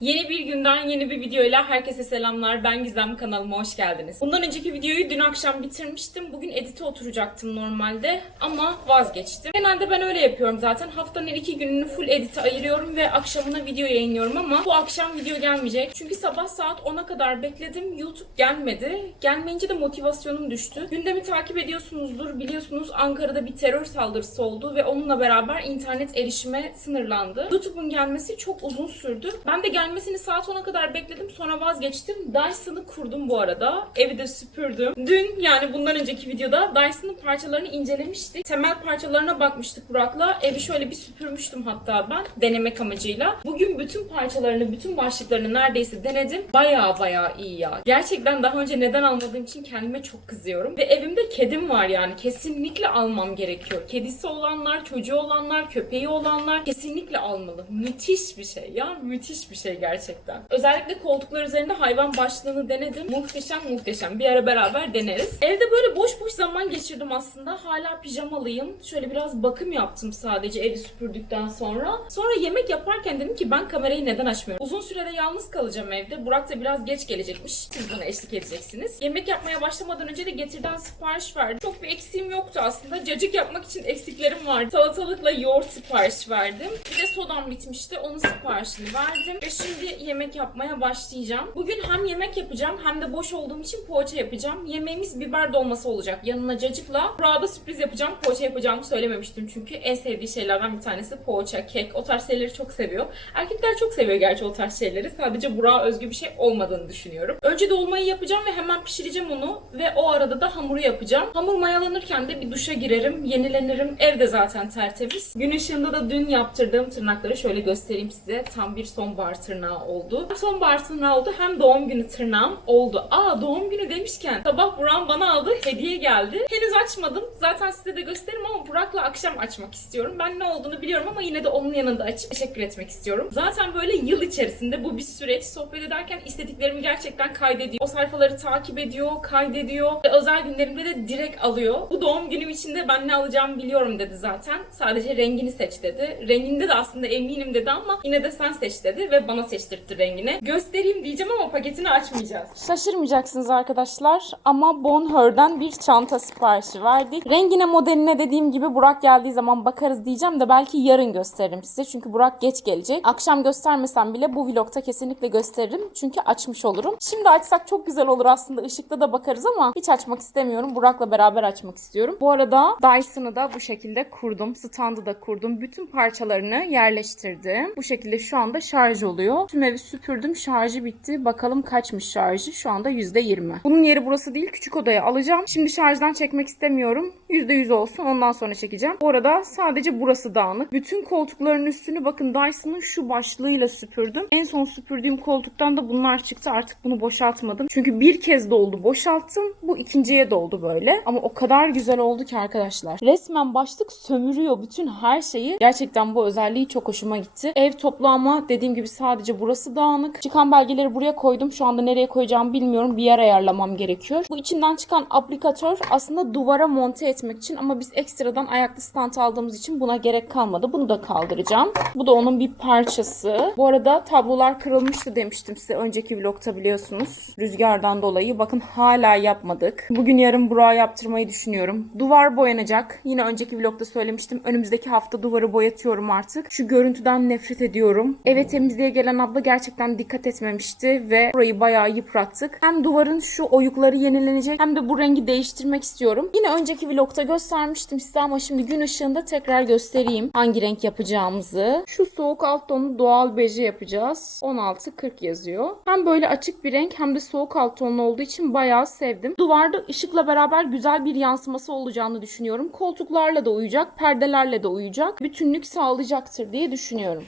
Yeni bir günden yeni bir videoyla herkese selamlar. Ben Gizem kanalıma hoş geldiniz. Bundan önceki videoyu dün akşam bitirmiştim. Bugün edite oturacaktım normalde ama vazgeçtim. Genelde ben öyle yapıyorum zaten. Haftanın iki gününü full edite ayırıyorum ve akşamına video yayınlıyorum ama bu akşam video gelmeyecek. Çünkü sabah saat 10'a kadar bekledim. YouTube gelmedi. Gelmeyince de motivasyonum düştü. Gündemi takip ediyorsunuzdur. Biliyorsunuz Ankara'da bir terör saldırısı oldu ve onunla beraber internet erişime sınırlandı. YouTube'un gelmesi çok uzun sürdü. Ben de gelmesini saat 10'a kadar bekledim. Sonra vazgeçtim. Dyson'ı kurdum bu arada. Evi de süpürdüm. Dün yani bundan önceki videoda Dyson'ın parçalarını incelemiştik. Temel parçalarına bakmıştık Burak'la. Evi şöyle bir süpürmüştüm hatta ben denemek amacıyla. Bugün bütün parçalarını, bütün başlıklarını neredeyse denedim. Baya baya iyi ya. Gerçekten daha önce neden almadığım için kendime çok kızıyorum. Ve evimde kedim var yani. Kesinlikle almam gerekiyor. Kedisi olanlar, çocuğu olanlar, köpeği olanlar kesinlikle almalı. Müthiş bir şey ya. Müthiş bir şey gerçekten. Özellikle koltuklar üzerinde hayvan başlığını denedim. Muhteşem muhteşem. Bir ara beraber deneriz. Evde böyle boş boş zaman geçirdim aslında. Hala pijamalıyım. Şöyle biraz bakım yaptım sadece evi süpürdükten sonra. Sonra yemek yaparken dedim ki ben kamerayı neden açmıyorum? Uzun sürede yalnız kalacağım evde. Burak da biraz geç gelecekmiş. Siz bana eşlik edeceksiniz. Yemek yapmaya başlamadan önce de getirden sipariş verdim. Çok bir eksiğim yoktu aslında. Cacık yapmak için eksiklerim vardı. Salatalıkla yoğurt sipariş verdim. Bir de sodam bitmişti. Onun siparişini verdim. Ve şimdi yemek yapmaya başlayacağım. Bugün hem yemek yapacağım hem de boş olduğum için poğaça yapacağım. Yemeğimiz biber dolması olacak. Yanına cacıkla. Burak'a da sürpriz yapacağım. Poğaça yapacağımı söylememiştim çünkü. En sevdiği şeylerden bir tanesi poğaça, kek. O tarz şeyleri çok seviyor. Erkekler çok seviyor gerçi o tarz şeyleri. Sadece Burak'a özgü bir şey olmadığını düşünüyorum. Önce dolmayı yapacağım ve hemen pişireceğim onu. Ve o arada da hamuru yapacağım. Hamur mayalanırken de bir duşa girerim, yenilenirim. Evde zaten tertemiz. Gün ışığında da dün yaptırdığım tırnakları şöyle göstereyim size. Tam bir sonbahar tırnağı oldu. Hem sonbahar tırnağı oldu hem doğum günü tırnağım oldu. Aa doğum günü demişken sabah Burak'ın bana aldığı hediye geldi. Henüz açmadım. Zaten size de gösteririm ama Burak'la akşam açmak istiyorum. Ben ne olduğunu biliyorum ama yine de onun yanında açıp teşekkür etmek istiyorum. Zaten böyle yıl içerisinde bu bir süreç. Sohbet ederken istediklerimi gerçekten kaydediyor. O sayfaları takip ediyor, kaydediyor. Ve özel günlerimde de direkt alıyor. Bu doğum günüm için de ben ne alacağımı biliyorum dedi zaten. Sadece rengini seç dedi. Renginde de aslında eminim dedi ama yine de sen seç dedi ve bana seçtirtti rengini. Göstereyim diyeceğim ama paketini açmayacağız. Şaşırmayacaksınız arkadaşlar ama Bonheur'dan bir çanta siparişi verdik. Rengine modeline dediğim gibi Burak geldiği zaman bakarız diyeceğim de belki yarın gösteririm size. Çünkü Burak geç gelecek. Akşam göstermesem bile bu vlogta kesinlikle gösteririm. Çünkü açmış olurum. Şimdi açsak çok güzel olur aslında. Işıkta da bakarız ama hiç açmak istemiyorum. Burak'la beraber açmak istiyorum. Bu arada Dyson'ı da bu şekilde kurdum. Standı da kurdum. Bütün parçalarını yerleştirdim. Bu şekilde şu anda şarj oluyor. Tüm evi süpürdüm. Şarjı bitti. Bakalım kaçmış şarjı. Şu anda %20. Bunun yeri burası değil. Küçük odaya alacağım. Şimdi şarjdan çekmek istemiyorum. %100 olsun. Ondan sonra çekeceğim. Bu arada sadece burası dağınık. Bütün koltukların üstünü bakın Dyson'ın şu başlığıyla süpürdüm. En son süpürdüğüm koltuktan da bunlar çıktı. Artık bunu boşaltmadım. Çünkü bir kez doldu boşalttım. Bu ikinciye doldu böyle. Ama o kadar güzel oldu ki arkadaşlar. Resmen başlık sömürüyor bütün her şeyi. Gerçekten bu özelliği çok hoşuma gitti. Ev toplu ama dediğim gibi sadece burası dağınık. Çıkan belgeleri buraya koydum. Şu anda nereye koyacağımı bilmiyorum. Bir yer ayarlamam gerekiyor. Bu içinden çıkan aplikatör aslında duvara monte etmek için ama biz ekstradan ayaklı stand aldığımız için buna gerek kalmadı. Bunu da kaldıracağım. Bu da onun bir parçası. Bu arada tablolar kırılmıştı demiştim size önceki vlogta biliyorsunuz. Rüzgardan dolayı. Bakın hala yapmadık. Bugün yarın Burak'a yaptırmayı düşünüyorum. Duvar boyanacak. Yine önceki vlogda söylemiştim. Önümüzdeki hafta duvarı boyatıyorum artık. Şu görüntüden nefret ediyorum. Eve temizliğe gelen abla gerçekten dikkat etmemişti ve burayı bayağı yıprattık. Hem duvarın şu oyukları yenilenecek hem de bu rengi değiştirmek istiyorum. Yine önceki vlogta göstermiştim size ama şimdi gün ışığında tekrar göstereyim hangi renk yapacağımızı. Şu soğuk alt tonu doğal beji yapacağız. 16-40 yazıyor. Hem böyle açık bir renk hem de soğuk alt tonlu olduğu için bayağı sevdim. Duvarda ışıkla beraber güzel bir yansıması olacağını düşünüyorum. Koltuklarla da uyacak, perdelerle de uyacak. Bütünlük sağlayacaktır diye düşünüyorum.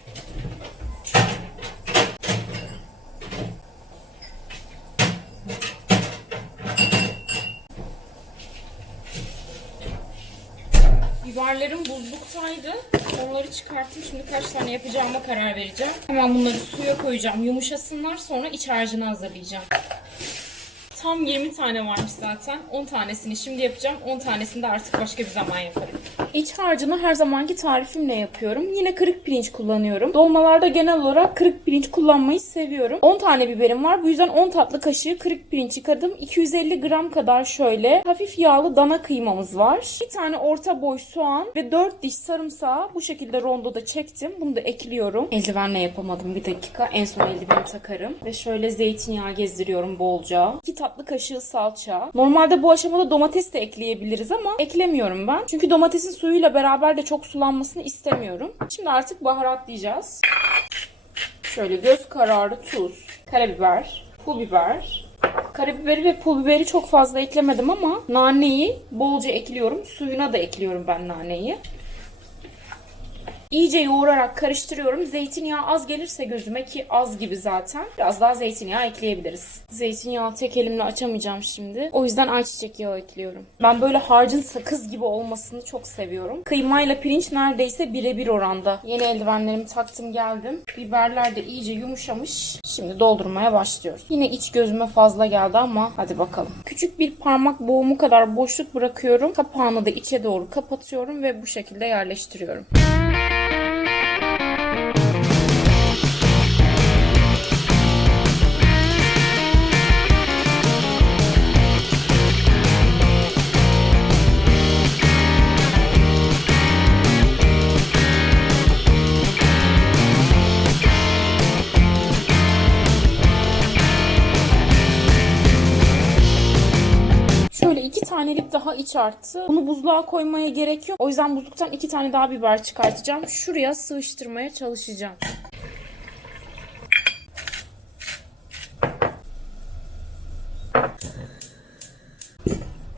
Buzluktaydı. Onları çıkarttım. Şimdi kaç tane yapacağıma karar vereceğim. Hemen bunları suya koyacağım. Yumuşasınlar. Sonra iç harcını hazırlayacağım. Tam 20 tane varmış zaten. 10 tanesini şimdi yapacağım. 10 tanesini de artık başka bir zaman yaparım. İç harcını her zamanki tarifimle yapıyorum. Yine kırık pirinç kullanıyorum. Dolmalarda genel olarak kırık pirinç kullanmayı seviyorum. 10 tane biberim var. Bu yüzden 10 tatlı kaşığı kırık pirinç yıkadım. 250 gram kadar şöyle hafif yağlı dana kıymamız var. Bir tane orta boy soğan ve 4 diş sarımsağı bu şekilde rondoda çektim. Bunu da ekliyorum. Eldivenle yapamadım bir dakika. En son eldiveni takarım. Ve şöyle zeytinyağı gezdiriyorum bolca. 2 tatlı kaşığı salça. Normalde bu aşamada domates de ekleyebiliriz ama eklemiyorum ben. Çünkü domatesin suyuyla beraber de çok sulanmasını istemiyorum. Şimdi artık baharatlayacağız. Şöyle göz kararı tuz, karabiber, pul biber. Karabiberi ve pul biberi çok fazla eklemedim ama naneyi bolca ekliyorum. Suyuna da ekliyorum ben naneyi. İyice yoğurarak karıştırıyorum. Zeytinyağı az gelirse gözüme ki az gibi zaten. Biraz daha zeytinyağı ekleyebiliriz. Zeytinyağı tek elimle açamayacağım şimdi. O yüzden ayçiçek yağı ekliyorum. Ben böyle harcın sakız gibi olmasını çok seviyorum. Kıymayla pirinç neredeyse birebir oranda. Yeni eldivenlerimi taktım geldim. Biberler de iyice yumuşamış. Şimdi doldurmaya başlıyoruz. Yine iç gözüme fazla geldi ama hadi bakalım. Küçük bir parmak boğumu kadar boşluk bırakıyorum. Kapağını da içe doğru kapatıyorum ve bu şekilde yerleştiriyorum. Şöyle daha iç arttı. Bunu buzluğa koymaya gerek yok. O yüzden buzluktan iki tane daha biber çıkartacağım. Şuraya sığıştırmaya çalışacağım.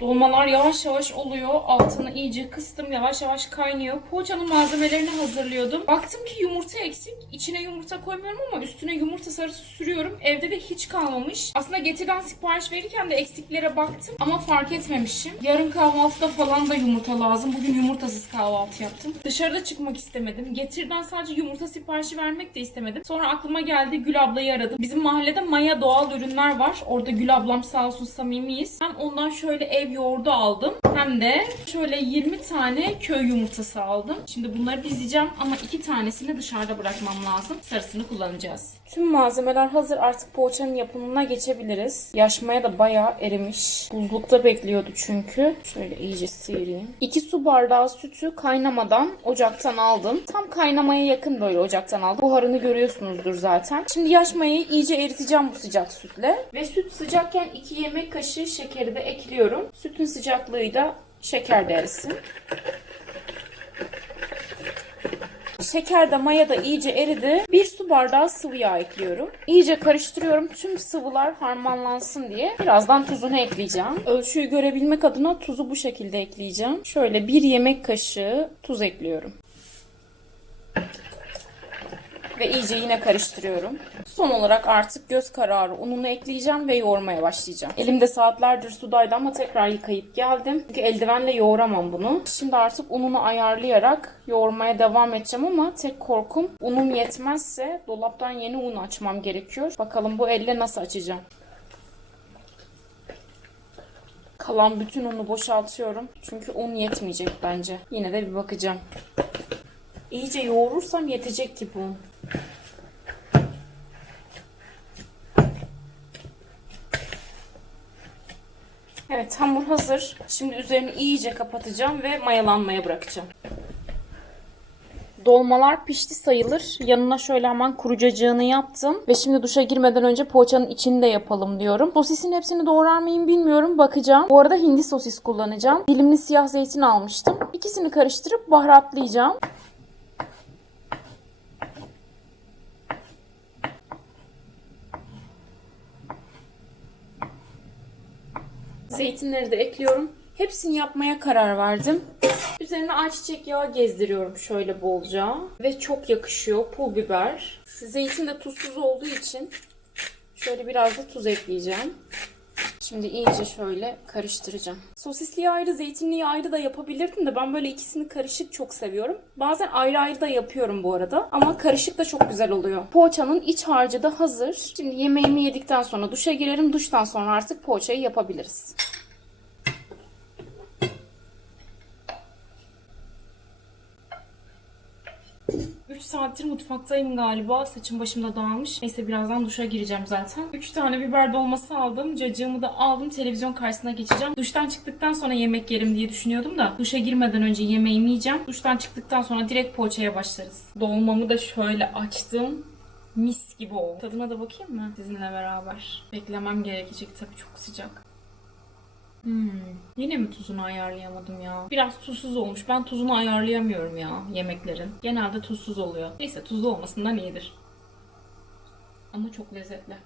Dolmalar yavaş yavaş oluyor. Altını iyice kıstım. Yavaş yavaş kaynıyor. Poğaçanın malzemelerini hazırlıyordum. Baktım ki yumurta eksik. İçine yumurta koymuyorum ama üstüne yumurta sarısı sürüyorum. Evde de hiç kalmamış. Aslında Getir'den sipariş verirken de eksiklere baktım. Ama fark etmemişim. Yarın kahvaltıda falan da yumurta lazım. Bugün yumurtasız kahvaltı yaptım. Dışarıda çıkmak istemedim. Getir'den sadece yumurta siparişi vermek de istemedim. Sonra aklıma geldi Gül ablayı aradım. Bizim mahallede Maya doğal ürünler var. Orada Gül ablam sağ olsun samimiyiz. Hem ondan şöyle ev yoğurdu aldım. Hem de şöyle 20 tane köy yumurtası aldım. Şimdi bunları dizeceğim ama iki tanesini dışarıda bırakmam lazım. Sarısını kullanacağız. Tüm malzemeler hazır. Artık poğaçanın yapımına geçebiliriz. Yaşmaya da bayağı erimiş. Buzlukta bekliyordu çünkü. Şöyle iyice sıyırayım. 2 su bardağı sütü kaynamadan ocaktan aldım. Tam kaynamaya yakın böyle ocaktan aldım. Buharını görüyorsunuzdur zaten. Şimdi yaşmayı iyice eriteceğim bu sıcak sütle. Ve süt sıcakken 2 yemek kaşığı şekeri de ekliyorum. Sütün sıcaklığıyla şeker de erisin. Şeker de maya da iyice eridi. Bir su bardağı sıvı yağ ekliyorum. İyice karıştırıyorum. Tüm sıvılar harmanlansın diye. Birazdan tuzunu ekleyeceğim. Ölçüyü görebilmek adına tuzu bu şekilde ekleyeceğim. Şöyle bir yemek kaşığı tuz ekliyorum. Ve iyice yine karıştırıyorum. Son olarak artık göz kararı ununu ekleyeceğim ve yoğurmaya başlayacağım. Elimde saatlerdir sudaydı ama tekrar yıkayıp geldim. Çünkü eldivenle yoğuramam bunu. Şimdi artık ununu ayarlayarak yoğurmaya devam edeceğim ama tek korkum unum yetmezse dolaptan yeni un açmam gerekiyor. Bakalım bu elle nasıl açacağım. Kalan bütün unu boşaltıyorum. Çünkü un yetmeyecek bence. Yine de bir bakacağım. İyice yoğurursam yetecek gibi un. Evet hamur hazır. Şimdi üzerini iyice kapatacağım ve mayalanmaya bırakacağım. Dolmalar pişti sayılır. Yanına şöyle hemen kurucacığını yaptım. Ve şimdi duşa girmeden önce poğaçanın içini de yapalım diyorum. Sosisin hepsini doğrar mıyım bilmiyorum. Bakacağım. Bu arada hindi sosis kullanacağım. Dilimli siyah zeytin almıştım. İkisini karıştırıp baharatlayacağım. Zeytinleri de ekliyorum. Hepsini yapmaya karar verdim. Üzerine ayçiçek yağı gezdiriyorum şöyle bolca. Ve çok yakışıyor pul biber. Zeytin de tuzsuz olduğu için şöyle biraz da tuz ekleyeceğim. Şimdi iyice şöyle karıştıracağım. Sosisliği ayrı, zeytinliği ayrı da yapabilirdim de ben böyle ikisini karışık çok seviyorum. Bazen ayrı ayrı da yapıyorum bu arada. Ama karışık da çok güzel oluyor. Poğaçanın iç harcı da hazır. Şimdi yemeğimi yedikten sonra duşa girerim. Duştan sonra artık poğaçayı yapabiliriz. Saattir mutfaktayım galiba. Saçım başımda dağılmış. Neyse birazdan duşa gireceğim zaten. 3 tane biber dolması aldım. Cacığımı da aldım. Televizyon karşısına geçeceğim. Duştan çıktıktan sonra yemek yerim diye düşünüyordum da. Duşa girmeden önce yemeğimi yiyeceğim. Duştan çıktıktan sonra direkt poğaçaya başlarız. Dolmamı da şöyle açtım. Mis gibi oldu. Tadına da bakayım mı? Sizinle beraber. Beklemem gerekecek tabii çok sıcak. Hmm. Yine mi tuzunu ayarlayamadım ya? Biraz tuzsuz olmuş. Ben tuzunu ayarlayamıyorum ya yemeklerin. Genelde tuzsuz oluyor. Neyse tuzlu olmasından iyidir. Ama çok lezzetli.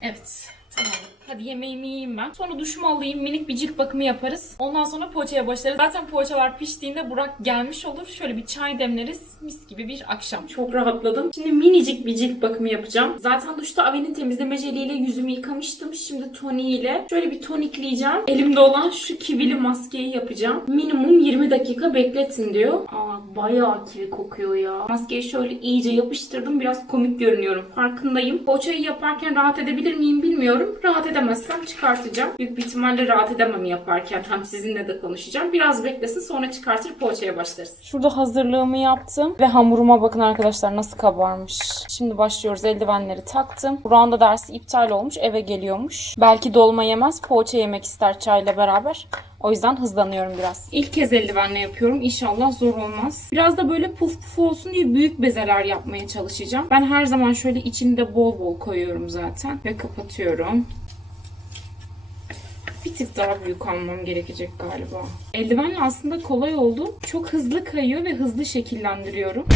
Evet. Tamam. Hadi yemeğimi yiyeyim ben. Sonra duşumu alayım. Minik bir cilt bakımı yaparız. Ondan sonra poğaçaya başlarız. Zaten poğaçalar piştiğinde Burak gelmiş olur. Şöyle bir çay demleriz. Mis gibi bir akşam. Çok rahatladım. Şimdi minicik bir cilt bakımı yapacağım. Zaten duşta Ave'nin temizleme jeliyle yüzümü yıkamıştım. Şimdi toniğiyle şöyle bir tonikleyeceğim. Elimde olan şu kivili maskeyi yapacağım. Minimum 20 dakika bekletin diyor. Aa bayağı kivi kokuyor ya. Maskeyi şöyle iyice yapıştırdım. Biraz komik görünüyorum. Farkındayım. Poğaçayı yaparken rahat edebilir miyim bilmiyorum. Rahat edemezsem çıkartacağım. Büyük bir ihtimalle rahat edemem yaparken. Hem sizinle de konuşacağım. Biraz beklesin sonra çıkartır poğaçaya başlarız. Şurada hazırlığımı yaptım. Ve hamuruma bakın arkadaşlar nasıl kabarmış. Şimdi başlıyoruz. Eldivenleri taktım. Burak'ın dersi iptal olmuş. Eve geliyormuş. Belki dolma yemez. Poğaça yemek ister çayla beraber. O yüzden hızlanıyorum biraz. İlk kez eldivenle yapıyorum. İnşallah zor olmaz. Biraz da böyle puf puf olsun diye büyük bezeler yapmaya çalışacağım. Ben her zaman şöyle içinde bol bol koyuyorum zaten. Ve kapatıyorum. Bir tık daha büyük almam gerekecek galiba. Eldivenle aslında kolay oldu. Çok hızlı kayıyor ve hızlı şekillendiriyorum.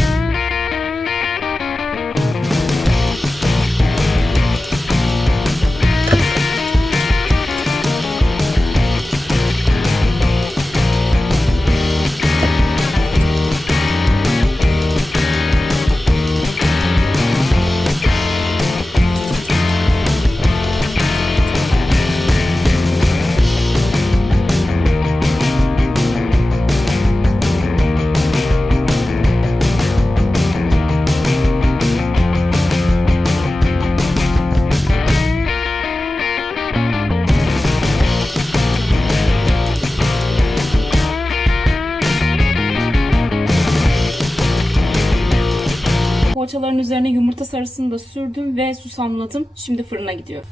Yumurta sarısını da sürdüm ve susamladım. Şimdi fırına gidiyor.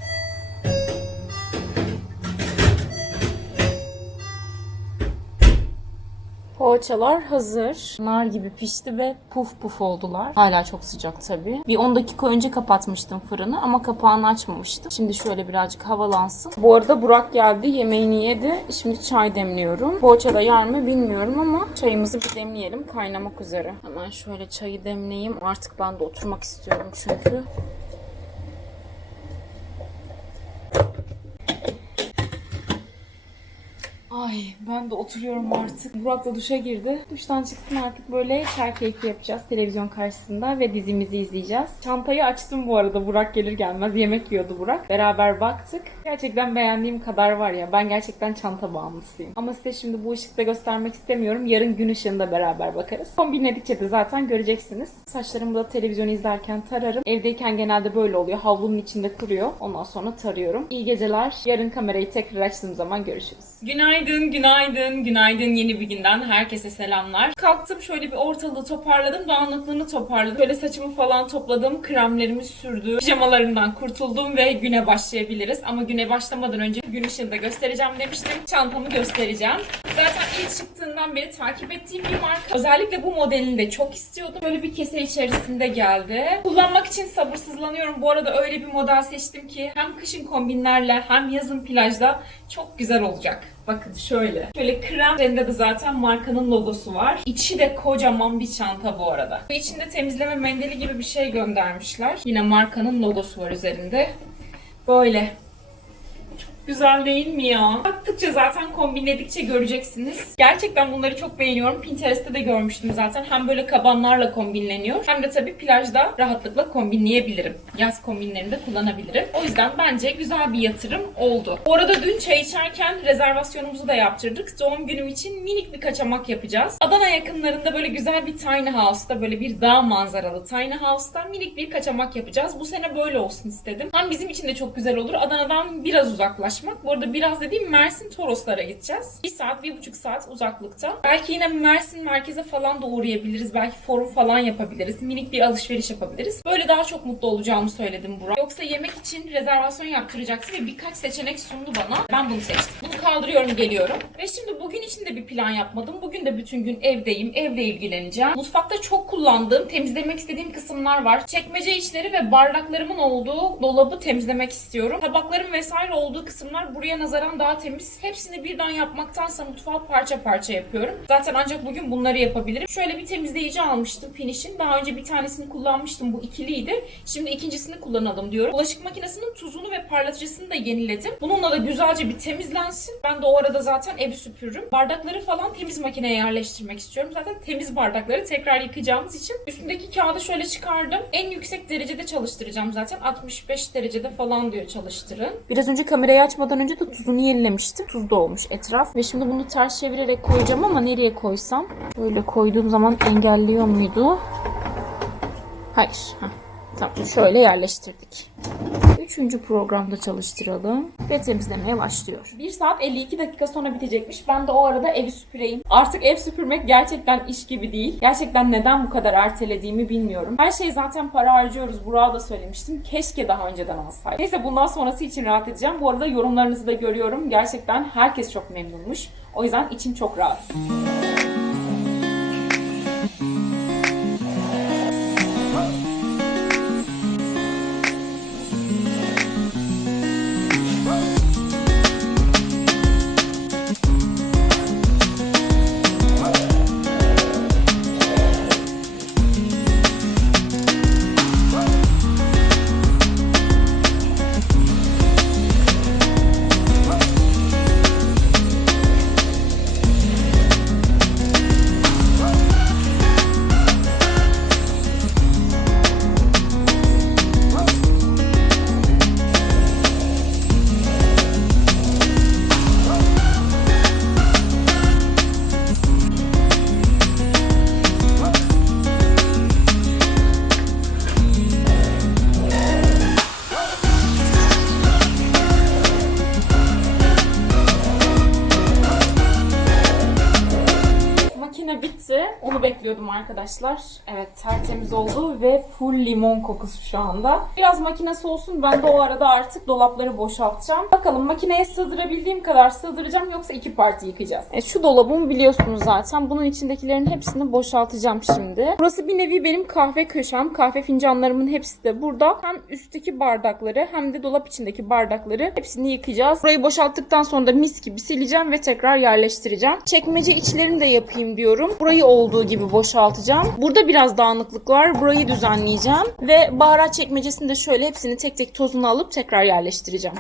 Poğaçalar hazır. Nar gibi pişti ve puf puf oldular. Hala çok sıcak tabii. Bir 10 dakika önce kapatmıştım fırını ama kapağını açmamıştım. Şimdi şöyle birazcık havalansın. Bu arada Burak geldi. Yemeğini yedi. Şimdi çay demliyorum. Poğaça da yer mi bilmiyorum ama çayımızı bir demleyelim. Kaynamak üzere. Hemen şöyle çayı demleyeyim. Artık ben de oturmak istiyorum çünkü. Ay ben de oturuyorum artık. Burak da duşa girdi. Duştan çıksın artık böyle çay keyfi yapacağız televizyon karşısında ve dizimizi izleyeceğiz. Çantayı açtım bu arada Burak gelir gelmez yemek yiyordu Burak. Beraber baktık. Gerçekten beğendiğim kadar var ya ben gerçekten çanta bağımlısıyım. Ama size şimdi bu ışıkta göstermek istemiyorum. Yarın gün ışığında beraber bakarız. Kombinledikçe de zaten göreceksiniz. Saçlarımı da televizyon izlerken tararım. Evdeyken genelde böyle oluyor. Havlunun içinde kuruyor. Ondan sonra tarıyorum. İyi geceler. Yarın kamerayı tekrar açtığım zaman görüşürüz. Günaydın, günaydın, günaydın. Yeni bir günden herkese selamlar. Kalktım şöyle bir ortalığı toparladım. Dağınıklığını toparladım. Böyle saçımı falan topladım. Kremlerimi sürdüm. Pijamalarımdan kurtuldum ve güne başlayabiliriz. Ama güne başlamadan önce gün ışığında göstereceğim demiştim. Çantamı göstereceğim. Zaten ilk çıktığından beri takip ettiğim bir marka. Özellikle bu modelini de çok istiyordum. Böyle bir kese içerisinde geldi. Kullanmak için sabırsızlanıyorum. Bu arada öyle bir model seçtim ki hem kışın kombinlerle hem yazın plajda çok güzel olacak. Bakın şöyle. Şöyle krem üzerinde de zaten markanın logosu var. İçi de kocaman bir çanta bu arada. Ve içinde temizleme mendili gibi bir şey göndermişler. Yine markanın logosu var üzerinde. Böyle. Güzel değil mi ya? Baktıkça zaten kombinledikçe göreceksiniz. Gerçekten bunları çok beğeniyorum. Pinterest'te de görmüştüm zaten. Hem böyle kabanlarla kombinleniyor. Hem de tabii plajda rahatlıkla kombinleyebilirim. Yaz kombinlerinde kullanabilirim. O yüzden bence güzel bir yatırım oldu. Bu arada dün çay içerken rezervasyonumuzu da yaptırdık. Doğum günüm için minik bir kaçamak yapacağız. Adana yakınlarında böyle güzel bir tiny house'da böyle bir dağ manzaralı tiny house'da minik bir kaçamak yapacağız. Bu sene böyle olsun istedim. Hem bizim için de çok güzel olur. Adana'dan biraz uzaklaş ulaşmak. Bu arada biraz dediğim Mersin Toroslara gideceğiz. Bir saat, bir buçuk saat uzaklıkta. Belki yine Mersin merkeze falan da uğrayabiliriz. Belki forum falan yapabiliriz. Minik bir alışveriş yapabiliriz. Böyle daha çok mutlu olacağımı söyledim Burak. Yoksa yemek için rezervasyon yaptıracaktı ve birkaç seçenek sundu bana. Ben bunu seçtim. Bunu kaldırıyorum geliyorum. Ve şimdi bugün için de bir plan yapmadım. Bugün de bütün gün evdeyim. Evle ilgileneceğim. Mutfakta çok kullandığım, temizlemek istediğim kısımlar var. Çekmece içleri ve bardaklarımın olduğu dolabı temizlemek istiyorum. Tabakların vesaire olduğu kısımlar buraya nazaran daha temiz. Hepsini birden yapmaktansa mutfağı parça parça yapıyorum. Zaten ancak bugün bunları yapabilirim. Şöyle bir temizleyici almıştım Finish'in. Daha önce bir tanesini kullanmıştım. Bu ikiliydi. Şimdi ikincisini kullanalım diyorum. Bulaşık makinesinin tuzunu ve parlatıcısını da yeniledim. Bununla da güzelce bir temizlensin. Ben de o arada zaten evi süpürürüm. Bardakları falan temiz makineye yerleştirmek istiyorum. Zaten temiz bardakları tekrar yıkayacağımız için üstündeki kağıdı şöyle çıkardım. En yüksek derecede çalıştıracağım zaten. 65 derecede falan diyor çalıştırın. Biraz önce kamerayı açmadan önce de tuzunu yenilemiştim. Tuzlu olmuş etraf. Ve şimdi bunu ters çevirerek koyacağım ama nereye koysam? Böyle koyduğum zaman engelliyor muydu? Hayır. Heh. Tamam şöyle yerleştirdik. Üçüncü programda çalıştıralım ve temizlemeye başlıyor. 1 saat 52 dakika sonra bitecekmiş. Ben de o arada evi süpüreyim. Artık ev süpürmek gerçekten iş gibi değil. Gerçekten neden bu kadar ertelediğimi bilmiyorum. Her şeyi zaten para harcıyoruz. Burak'a da söylemiştim. Keşke daha önceden alsaydım. Neyse bundan sonrası için rahat edeceğim. Bu arada yorumlarınızı da görüyorum. Gerçekten herkes çok memnunmuş. O yüzden içim çok rahat. Makine bekliyordum arkadaşlar. Evet tertemiz oldu ve full limon kokusu şu anda. Biraz makine soğusun. Ben de o arada artık dolapları boşaltacağım. Bakalım makineye sığdırabildiğim kadar sığdıracağım yoksa iki parti yıkayacağız. E, şu dolabımı biliyorsunuz zaten. Bunun içindekilerin hepsini boşaltacağım şimdi. Burası bir nevi benim kahve köşem. Kahve fincanlarımın hepsi de burada. Hem üstteki bardakları hem de dolap içindeki bardakları hepsini yıkayacağız. Burayı boşalttıktan sonra da mis gibi sileceğim ve tekrar yerleştireceğim. Çekmece içlerini de yapayım diyorum. Burayı olduğu gibi boşaltacağım. Burada biraz dağınıklık var. Burayı düzenleyeceğim. Ve baharat çekmecesini de şöyle hepsini tek tek tozunu alıp tekrar yerleştireceğim.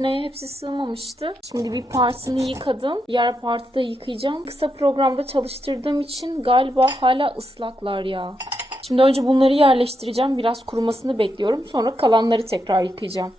Makineye hepsi sığmamıştı. Şimdi bir partini yıkadım. Diğer partı da yıkayacağım. Kısa programda çalıştırdığım için galiba hala ıslaklar ya. Şimdi önce bunları yerleştireceğim. Biraz kurumasını bekliyorum. Sonra kalanları tekrar yıkayacağım.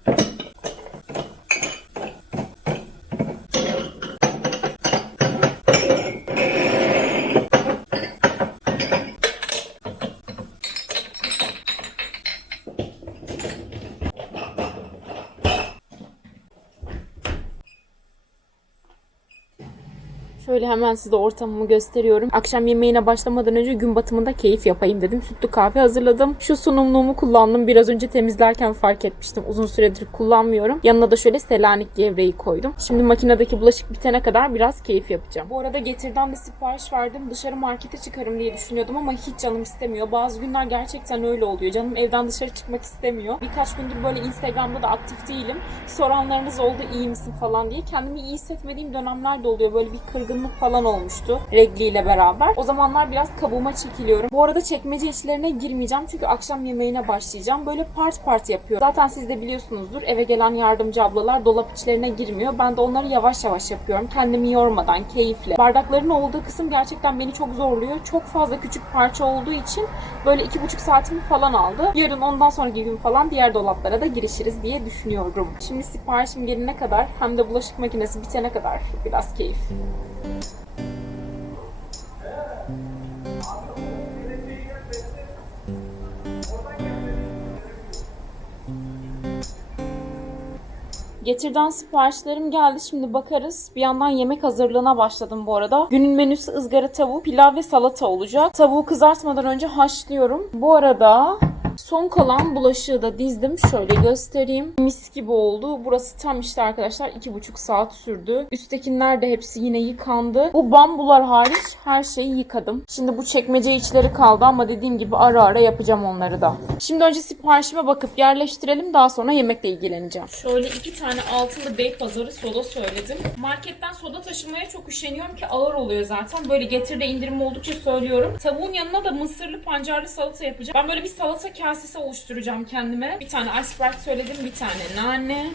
Şöyle hemen size ortamımı gösteriyorum. Akşam yemeğine başlamadan önce gün batımında keyif yapayım dedim. Sütlü kahve hazırladım. Şu sunumluğumu kullandım. Biraz önce temizlerken fark etmiştim. Uzun süredir kullanmıyorum. Yanına da şöyle selanik gevreği koydum. Şimdi makinedeki bulaşık bitene kadar biraz keyif yapacağım. Bu arada getirden de sipariş verdim. Dışarı markete çıkarım diye düşünüyordum ama hiç canım istemiyor. Bazı günler gerçekten öyle oluyor. Canım evden dışarı çıkmak istemiyor. Birkaç gündür böyle Instagram'da da aktif değilim. Soranlarınız oldu iyi misin falan diye. Kendimi iyi hissetmediğim dönemler de oluyor. Böyle bir kırgınlık falan olmuştu Regli ile beraber. O zamanlar biraz kabuğuma çekiliyorum. Bu arada çekmece içlerine girmeyeceğim. Çünkü akşam yemeğine başlayacağım. Böyle part part yapıyorum. Zaten siz de biliyorsunuzdur. Eve gelen yardımcı ablalar dolap içlerine girmiyor. Ben de onları yavaş yavaş yapıyorum. Kendimi yormadan, keyifle. Bardakların olduğu kısım gerçekten beni çok zorluyor. Çok fazla küçük parça olduğu için böyle iki buçuk saatimi falan aldı. Yarın ondan sonraki gün falan diğer dolaplara da girişiriz diye düşünüyorum. Şimdi siparişim gelene kadar hem de bulaşık makinesi bitene kadar biraz keyif. Getirden siparişlerim geldi. Şimdi bakarız. Bir yandan yemek hazırlığına başladım bu arada. Günün menüsü ızgara tavuk, pilav ve salata olacak. Tavuğu kızartmadan önce haşlıyorum. Bu arada Son kalan bulaşığı da dizdim. Şöyle göstereyim. Mis gibi oldu. Burası tam işte arkadaşlar 2,5 saat sürdü. Üsttekiler de hepsi yine yıkandı. Bu bambular hariç her şeyi yıkadım. Şimdi bu çekmece içleri kaldı ama dediğim gibi ara ara yapacağım onları da. Şimdi önce siparişime bakıp yerleştirelim. Daha sonra yemekle ilgileneceğim. Şöyle iki tane altılı bey pazarı soda söyledim. Marketten soda taşımaya çok üşeniyorum ki ağır oluyor zaten. Böyle getirde indirim oldukça söylüyorum. Tavuğun yanına da mısırlı pancarlı salata yapacağım. Ben böyle bir salata kasesi oluşturacağım kendime. Bir tane iceberg söyledim, bir tane nane.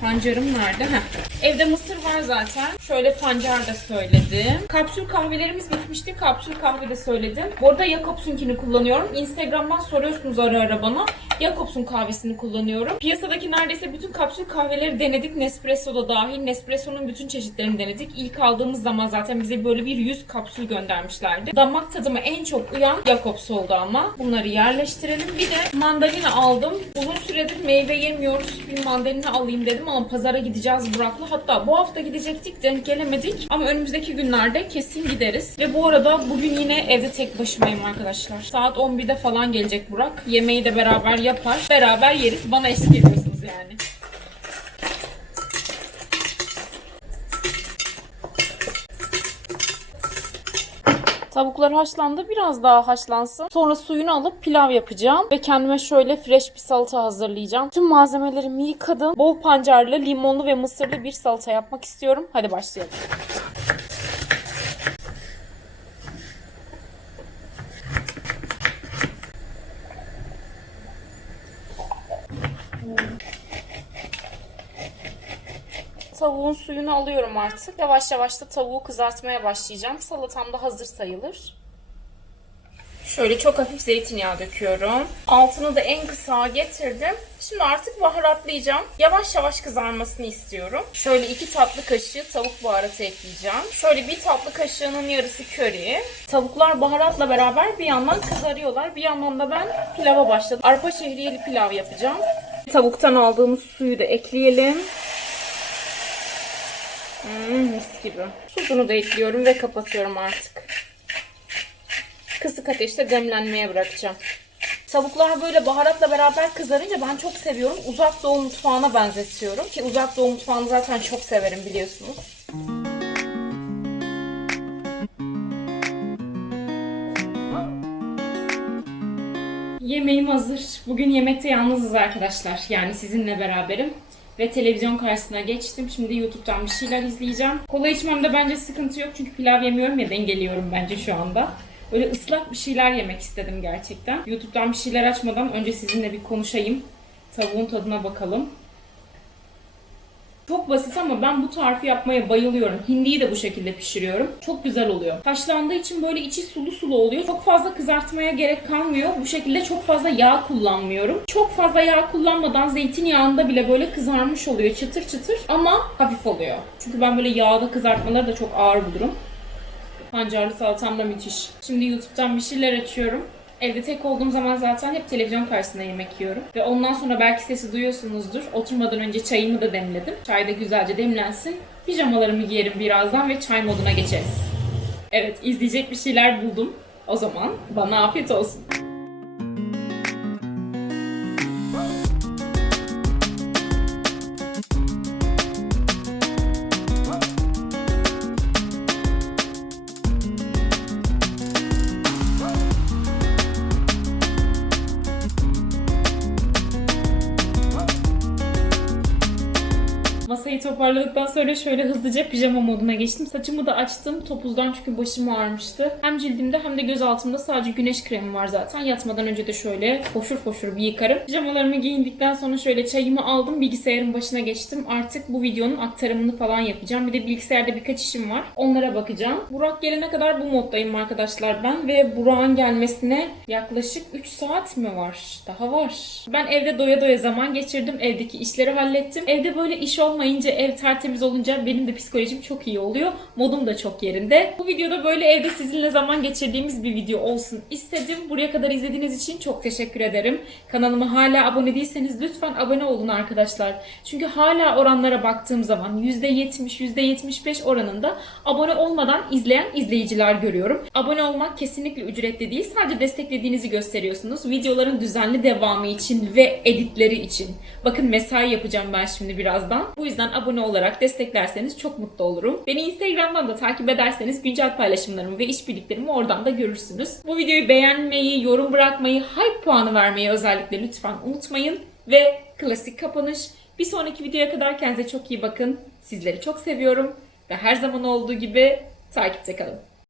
Pancarım nerede? Heh. Evde mısır var zaten. Şöyle pancar da söyledim. Kapsül kahvelerimiz bitmişti. Kapsül kahve de söyledim. Bu arada Jacobs'unkini kullanıyorum. Instagram'dan soruyorsunuz ara ara bana. Jacobs'un kahvesini kullanıyorum. Piyasadaki neredeyse bütün kapsül kahveleri denedik. Nespresso da dahil. Nespresso'nun bütün çeşitlerini denedik. İlk aldığımız zaman zaten bize böyle bir 100 kapsül göndermişlerdi. Damak tadıma en çok uyan Jacobs oldu ama. Bunları yerleştirelim. Bir de mandalina aldım. Uzun süredir meyve yemiyoruz. Bir mandalina alayım dedim ama pazara gideceğiz Burak'la. Hatta bu hafta gidecektik denk gelemedik. Ama önümüzdeki günlerde kesin gideriz. Ve bu arada bugün yine evde tek başımayım arkadaşlar. Saat 11'de falan gelecek Burak. Yemeği de beraber yapar. Beraber yeriz. Bana eşlik ediyorsunuz yani. Tavuklar haşlandı. Biraz daha haşlansın. Sonra suyunu alıp pilav yapacağım. Ve kendime şöyle fresh bir salata hazırlayacağım. Tüm malzemelerimi yıkadım. Bol pancarlı, limonlu ve mısırlı bir salata yapmak istiyorum. Hadi başlayalım. Tavuğun suyunu alıyorum artık. Yavaş yavaş da tavuğu kızartmaya başlayacağım. Salatam da hazır sayılır. Şöyle çok hafif zeytinyağı döküyorum. Altını da en kısa getirdim. Şimdi artık baharatlayacağım. Yavaş yavaş kızarmasını istiyorum. Şöyle iki tatlı kaşığı tavuk baharatı ekleyeceğim. Şöyle bir tatlı kaşığının yarısı köri. Tavuklar baharatla beraber bir yandan kızarıyorlar. Bir yandan da ben pilava başladım. Arpa şehriyeli pilav yapacağım. Tavuktan aldığımız suyu da ekleyelim. Hmm, mis gibi. Tuzunu da ekliyorum ve kapatıyorum artık. Kısık ateşte demlenmeye bırakacağım. Tavuklar böyle baharatla beraber kızarınca ben çok seviyorum. Uzak Doğu mutfağına benzetiyorum. Ki Uzak Doğu mutfağını zaten çok severim biliyorsunuz. Yemeğim hazır. Bugün yemekte yalnızız arkadaşlar. Yani sizinle beraberim. Ve televizyon karşısına geçtim. Şimdi YouTube'dan bir şeyler izleyeceğim. Kola içmemde bence sıkıntı yok. Çünkü pilav yemiyorum ya dengeliyorum bence şu anda. Böyle ıslak bir şeyler yemek istedim gerçekten. YouTube'dan bir şeyler açmadan önce sizinle bir konuşayım. Tavuğun tadına bakalım. Çok basit ama ben bu tarifi yapmaya bayılıyorum. Hindiyi de bu şekilde pişiriyorum. Çok güzel oluyor. Haşlandığı için böyle içi sulu sulu oluyor. Çok fazla kızartmaya gerek kalmıyor. Bu şekilde çok fazla yağ kullanmıyorum. Çok fazla yağ kullanmadan zeytinyağında bile böyle kızarmış oluyor. Çıtır çıtır ama hafif oluyor. Çünkü ben böyle yağda kızartmaları da çok ağır bulurum. Pancarlı salatam da müthiş. Şimdi YouTube'dan bir şeyler açıyorum. Evde tek olduğum zaman zaten hep televizyon karşısında yemek yiyorum. Ve ondan sonra belki sesi duyuyorsunuzdur. Oturmadan önce çayımı da demledim. Çay da güzelce demlensin. Pijamalarımı giyerim birazdan ve çay moduna geçeriz. Evet, izleyecek bir şeyler buldum. O zaman bana afiyet olsun. Toparladıktan sonra şöyle hızlıca pijama moduna geçtim. Saçımı da açtım. Topuzdan çünkü başım ağrımıştı. Hem cildimde hem de göz altımda sadece güneş kremi var zaten. Yatmadan önce de şöyle foşur foşur bir yıkarım. Pijamalarımı giyindikten sonra şöyle çayımı aldım. Bilgisayarın başına geçtim. Artık bu videonun aktarımını falan yapacağım. Bir de bilgisayarda birkaç işim var. Onlara bakacağım. Burak gelene kadar bu moddayım arkadaşlar ben. Ve Burak'ın gelmesine yaklaşık 3 saat mi var? Daha var. Ben evde doya doya zaman geçirdim. Evdeki işleri hallettim. Evde böyle iş olmayınca, ev tertemiz olunca benim de psikolojim çok iyi oluyor. Modum da çok yerinde. Bu videoda böyle evde sizinle zaman geçirdiğimiz bir video olsun istedim. Buraya kadar izlediğiniz için çok teşekkür ederim. Kanalıma hala abone değilseniz lütfen abone olun arkadaşlar. Çünkü hala oranlara baktığım zaman %70, %75 oranında abone olmadan izleyen izleyiciler görüyorum. Abone olmak kesinlikle ücretli değil. Sadece desteklediğinizi gösteriyorsunuz. Videoların düzenli devamı için ve editleri için. Bakın mesai yapacağım ben şimdi birazdan. Bu yüzden abone olarak desteklerseniz çok mutlu olurum. Beni Instagram'dan da takip ederseniz güncel paylaşımlarımı ve işbirliklerimi oradan da görürsünüz. Bu videoyu beğenmeyi, yorum bırakmayı, hype puanı vermeyi özellikle lütfen unutmayın. Ve klasik kapanış. Bir sonraki videoya kadar kendinize çok iyi bakın. Sizleri çok seviyorum. Ve her zaman olduğu gibi takipte kalın.